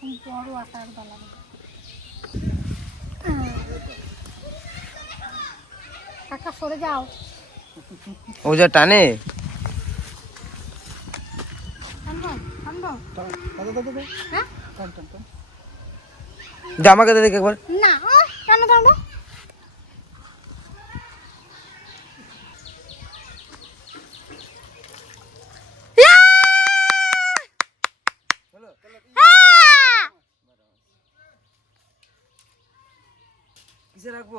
এরকম বড় আটার বালা কাকা সরে যাও। ও যা টানে। হ্যাঁ? আমাকে দে দেখি একবার। না কেন থামবো রাখব?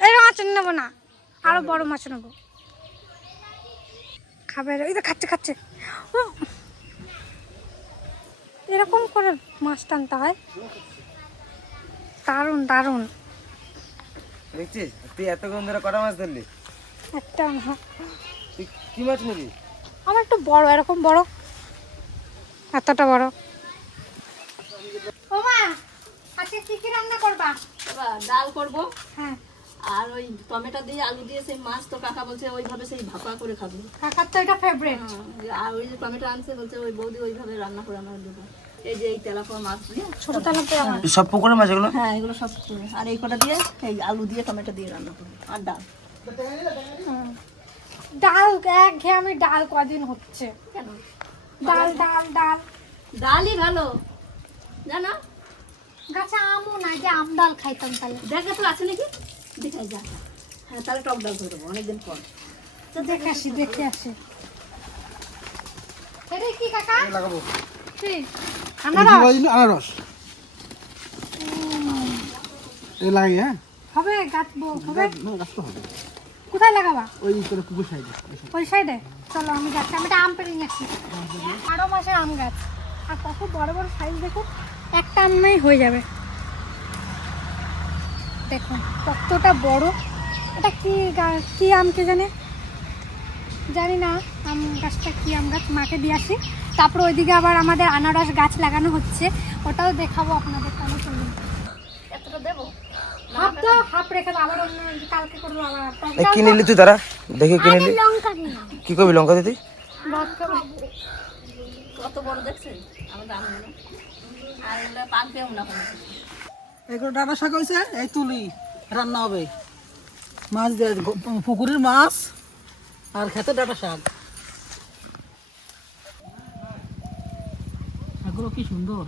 এই মাছ নেব না আরও বড় মাছ নেব। খাবে এই তো খাচ্ছে খাচ্ছে। ও! এরকম করে মাছ টানতে হয়। দারুণ দারুণ। দেখছিস? তুই এতক্ষণ ধরে কটা মাছ ধরলি? একটা না। তুই কি মাছ নিবি? আমার একটু বড় এরকম বড়। এতটা বড়। ও মা আজকে কি কি রান্না করবা এবার ডাল করব। হ্যাঁ। আর ওই টমেটো দিয়ে আলু দিয়ে সেই মাছ তো কাকা বলছে ওইভাবে সেই ভাপা করে খাব। কাকার তো এটা ফেভারিট আর ওই যে টমেটো আনছে বলছে ওই বৌদি ওইভাবে রান্না করে আমরা দেবো। এই যে এই তেলাপোয়া মাছ দিয়ে। ছোট তেলাতে আমার সব পুকুরের মাছ এগুলো? হ্যাঁ এগুলো সব করে। আর এই কটা দিয়ে এই আলু দিয়ে টমেটো দিয়ে রান্না করব। আর ডাল। ডাল এক ঘেয়ে আমি ডাল কদিন হচ্ছে। কেন? ডাল ডাল ডাল। ডালই ভালো। জানো? গাছে আমও না যে আম ডাল খাইতাম তাহলে। দেখে তো আছে নাকি? দেখাই যা। হ্যাঁ তাহলে টক ডাল করে দেবো অনেকদিন পর। তো দেখে আসি দেখে আসি। এটা কি কাকা? লাগাবো। কি? আনারস? আনারস। এই লাগে হ্যাঁ? হবে গাছ বো- হবে? গাছ তো হবে। কোথায় লাগাবা? ওই করে পুকুর সাইডে ওই সাইডে। চলো আমি যাচ্ছি আমি একটা আম পেরে নিয়ে আসি। বারো মাসের আম গাছ। আর কত বড় বড় সাইজ দেখুন একটা আমই হয়ে যাবে। দেখুন কতটা বড়। এটা কি কি আম কে জানে? জানি না আম গাছটা কি আম গাছ মাকে দিয়ে আসি। তারপর ওইদিকে আবার আমাদের আনারস গাছ লাগানো হচ্ছে। ওটাও দেখাবো আপনাদের তাহলে চলুন। এতটা দেবো? হাফ তো হাফ রেখে দাও, আবার অন্য কালকে করব আবার। কি নিলি তুই তারা দেখি কি নিলি লঙ্কা কি করবি লঙ্কা দিদি? কত বড় দেখছেন? আমাদের আমগুলো আর এগুলো এগুলো ডাটা শাক হয়েছে, এই তুলি, রান্না হবে। মাছ দিয়ে পুকুরের মাছ আর খেতে ডাটা শাক। শাকগুলো কি সুন্দর?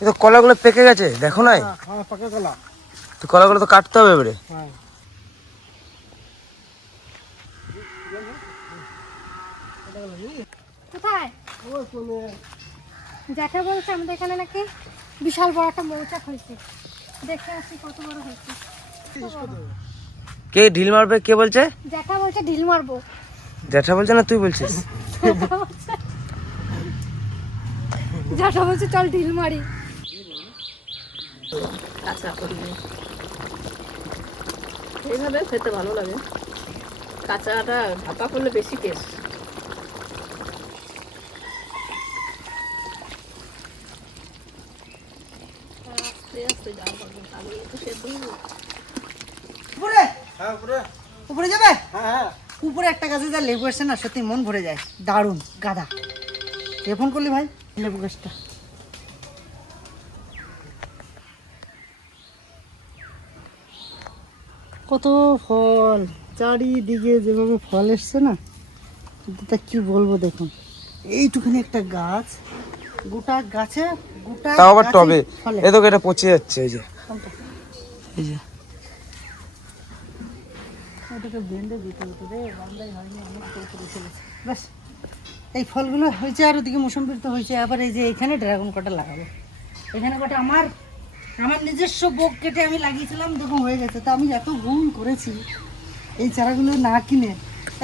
এই তো কলাগুলো পেকে গেছে দেখো নাই? হ্যাঁ পাকা কলা তো কলাগুলো তো কাটতে হবে এবারে। হ্যাঁ। কোথায়? জ্যাঠা বলছে আমাদের এখানে নাকি বিশাল বড় একটা মৌচাক হয়েছে। দেখে আসি কত বড় হয়েছে। কে ঢিল মারবে কে বলছে? জ্যাঠা বলছে ঢিল মারবো। জ্যাঠা বলছে না তুই বলছিস? জ্যাঠা বলছে চল ঢিল মারি। কাঁচা করবে এইভাবে খেতে ভালো লাগে। কাঁচাটা ভাপা করলে বেশি টেস্ট উপরে? হ্যাঁ উপরে। যাবে? হ্যাঁ হ্যাঁ। উপরে একটা গাছে যা লেবু আসছে না সত্যি মন ভরে যায়। দারুণ গাদা কে ফোন করলি ভাই? লেবু গাছটা। কত ফল? চারিদিকে যেভাবে ফল এসছে না তা কি বলব দেখুন। এইটুখানি একটা গাছ গোটা গাছে গোটা তাও আবার টবে। ফলে। এ তোকে এটা পচে যাচ্ছে এই যে। এই যে। ওটাকে বেঁধে দিতে হতো রে হয়নি অনেক করে চলেছে ব্যাস এই ফলগুলো হয়েছে আর ওদিকে মৌসুম্বির তো হয়েছে আবার এই যে এখানে ড্রাগন কটা লাগাবো। এখানে কটা আমার আমার নিজস্ব বোক কেটে আমি লাগিয়েছিলাম দেখুন হয়ে গেছে। তা আমি এত ভুল করেছি এই চারাগুলো না কিনে।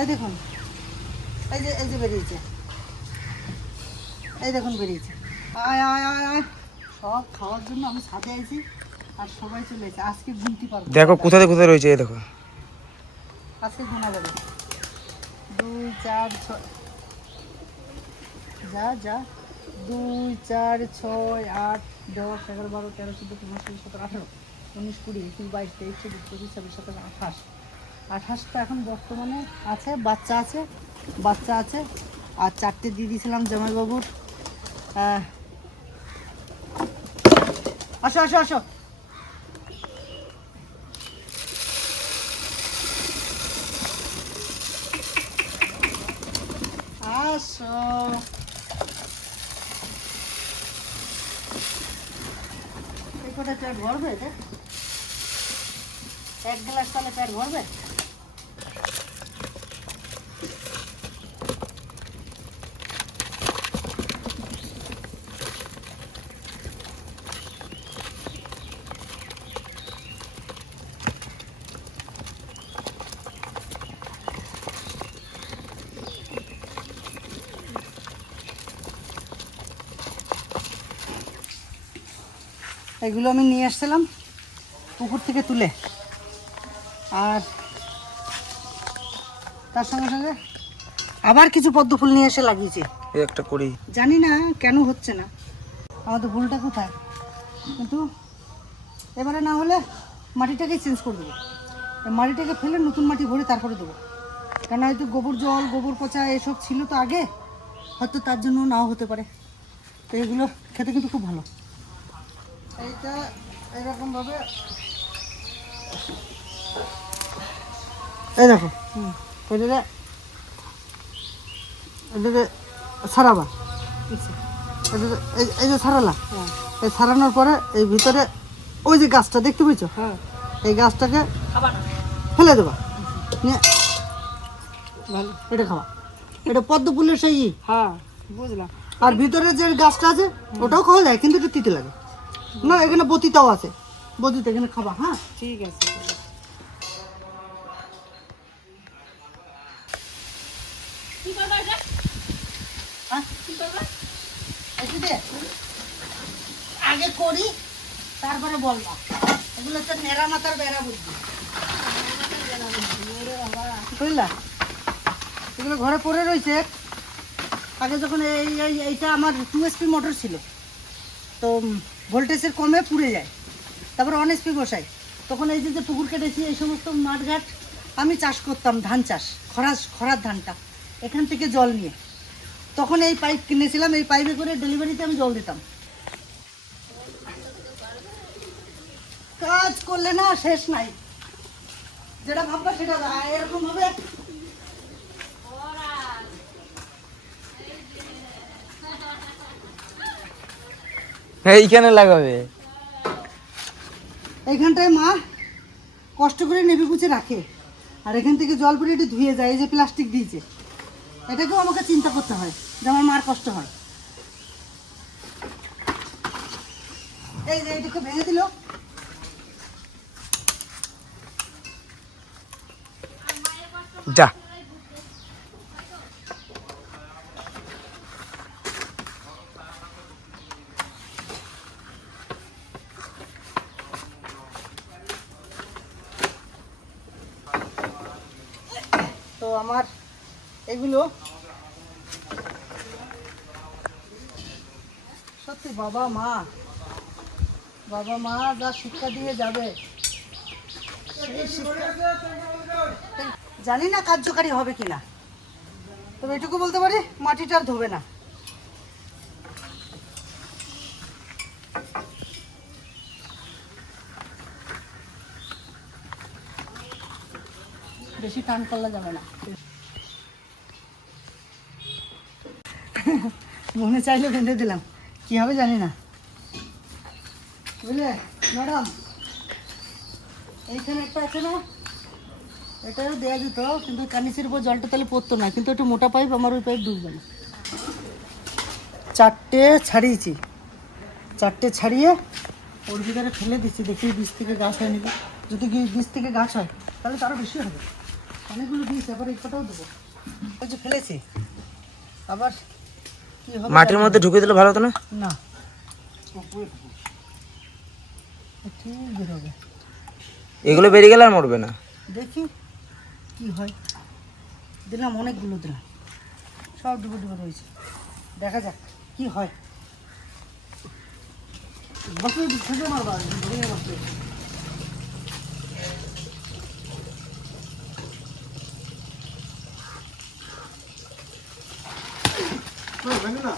এই দেখুন এই যে এই যে বেরিয়েছে। এই দেখুন বেরিয়েছে। আয় আয় আয় আয়। সব খাওয়ার জন্য আমি সাথে আইছি আর সবাই চলে এসেছে। আজকে গুনতে পারব দেখো কোথায় কোথায় রয়েছে এই দেখো। আজকে গোনা যাবে। দুই চার ছয় যা যা। দুই চার ছয় আট দশ এগারো বারো, তেরো, চোদ্দ, পনেরো, ষোলো, সতেরো, আঠারো, উনিশ, কুড়ি, একুশ, বাইশ, তেইশ, চব্বিশ, পঁচিশ, ছাব্বিশ, সাতাশ, আঠাশ। আঠাশটা এখন বর্তমানে আছে, বাচ্চা আছে বাচ্চা আছে। আর চারটে দিয়ে দিয়েছিলাম জামাইবাবুর। আসো আসো আসো। আসো এই কটা পেট ভরবে এক গ্লাস তাহলে পেট ভরবে? এগুলো আমি নিয়ে আসছিলাম পুকুর থেকে তুলে। আর তার সঙ্গে সঙ্গে আবার কিছু পদ্ম ফুল নিয়ে এসে লাগিয়েছি। একটা করি। জানি না কেন হচ্ছে না। আমাদের ভুলটা কোথায়? কিন্তু এবারে না হলে মাটিটাকেই চেঞ্জ করে দেবো। মাটিটাকে ফেলে নতুন মাটি ভরে তারপরে দেবো। কেন হয়তো গোবর জল গোবর পচা এসব ছিল তো আগে। হয়তো তার জন্য নাও হতে পারে। তো এগুলো খেতে কিন্তু খুব ভালো। এইটা এরকমভাবে এই দেখো। এটাকে এটাকে ছাড়াবা এটাকে এই- যে ছাড়ালা এই ছাড়ানোর পরে এই ভিতরে ওই যে গাছটা দেখতে পেয়েছ? এই গাছটাকে ফেলে দেবা। নিয়ে ভালো। এটা খাওয়া এটা পদ্ম ফুলের সেই হ্যাঁ বুঝলাম। আর ভিতরে যে গাছটা আছে ওটাও খাওয়া যায় কিন্তু একটু তিতে লাগে। না এখানে বতিটাও আছে। বতিতে এখানে খাবা হ্যাঁ? ঠিক আছে। হ্যাঁ? আগে করি তারপরে বলবা। এগুলো হচ্ছে নেড়া মাথার বেড়া বুঝবি বুঝলা? এগুলো ঘরে পড়ে রয়েছে। আগে যখন এই এই- এইটা আমার টু এসপি মোটর ছিল। তো ভোল্টেজের কমে পুড়ে যায়। তারপর অন এসপি বসাই। তখন এই যে পুকুর কেটেছি, এই সমস্ত মাঠঘাট, আমি চাষ করতাম ধান চাষ খরা খরার ধানটা, এখান থেকে জল নিয়ে। তখন এই পাইপ কিনেছিলাম, এই পাইপে করে ডেলিভারিতে আমি জল দিতাম। কাজ করলে না শেষ নাই। যেটা ভাববা সেটা। এরকম হবে এইখানে লাগাবে। এইখানটায় মা কষ্ট করে নেবে গুছে রাখে। আর এখান থেকে জল পরে একটু ধুয়ে যায় এই যে প্লাস্টিক দিয়েছে। এটাকেও আমাকে চিন্তা করতে হয় যে আমার মার কষ্ট হয়। এই যে এইটুকু ভেঙে দিল। যা। তো আমার এগুলো সত্যি বাবা মা বাবা মা যা শিক্ষা দিয়ে যাবে জানি না কার্যকারী হবে কিনা, তবে এটুকু বলতে পারি, মাটিটা ধোবে না। বেশি টান করলে যাবে না। মনে চাইলে বেঁধে দিলাম। কি হবে জানি না। বুঝলে? ম্যাডাম, এইখানে একটা আছে না? এটাও দেওয়া যেত, কিন্তু কানিসের উপর জলটা তাহলে পড়তো না, কিন্তু একটু মোটা পাইপ আমার ওই পাইপ ডুববে না। চারটে ছাড়িয়েছি। চারটে ছাড়িয়ে ওর ভিতরে ফেলে দিচ্ছি, দেখি বীজ থেকে গাছ হয়নি তো। যদি বীজ থেকে গাছ হয়, তাহলে তারও বেশি হবে। অনেকগুলো বীজ এবার এই কটাও দেবো। ওই যে ফেলেছি। আবার কি হবে? মাটির মধ্যে ঢুকে দিলে ভালো হতো না? না। ঠিক বেরোবে? এগুলো বেরিয়ে গেলে আর মরবে না। দেখি কি হয়। দিলাম অনেকগুলো দিলাম। সব ডুবে ডুবে রয়েছে। দেখা যাক কি হয়। বসে মারবা ধরে বসে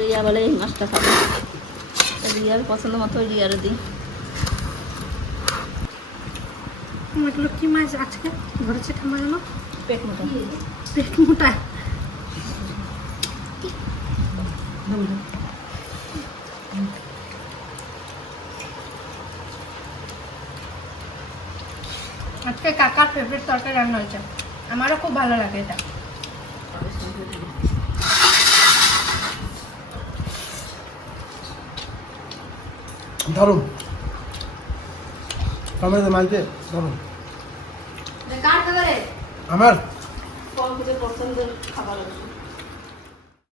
রিয়া বলে এই মাছটা খাবে। রিয়ার পছন্দ মতো রিয়ার দিই। এগুলো কি মাছ আজকে ধরেছে ঠাম্মা জানো? পেট মতো পেট মোটা। আজকে কাকার ফেভারিট তরকারি রান্না হয়েছে। আমারও খুব ভালো লাগে এটা। দারুণ। টমেটো মাইকে খাবারে? আমার? পছন্দের খাবার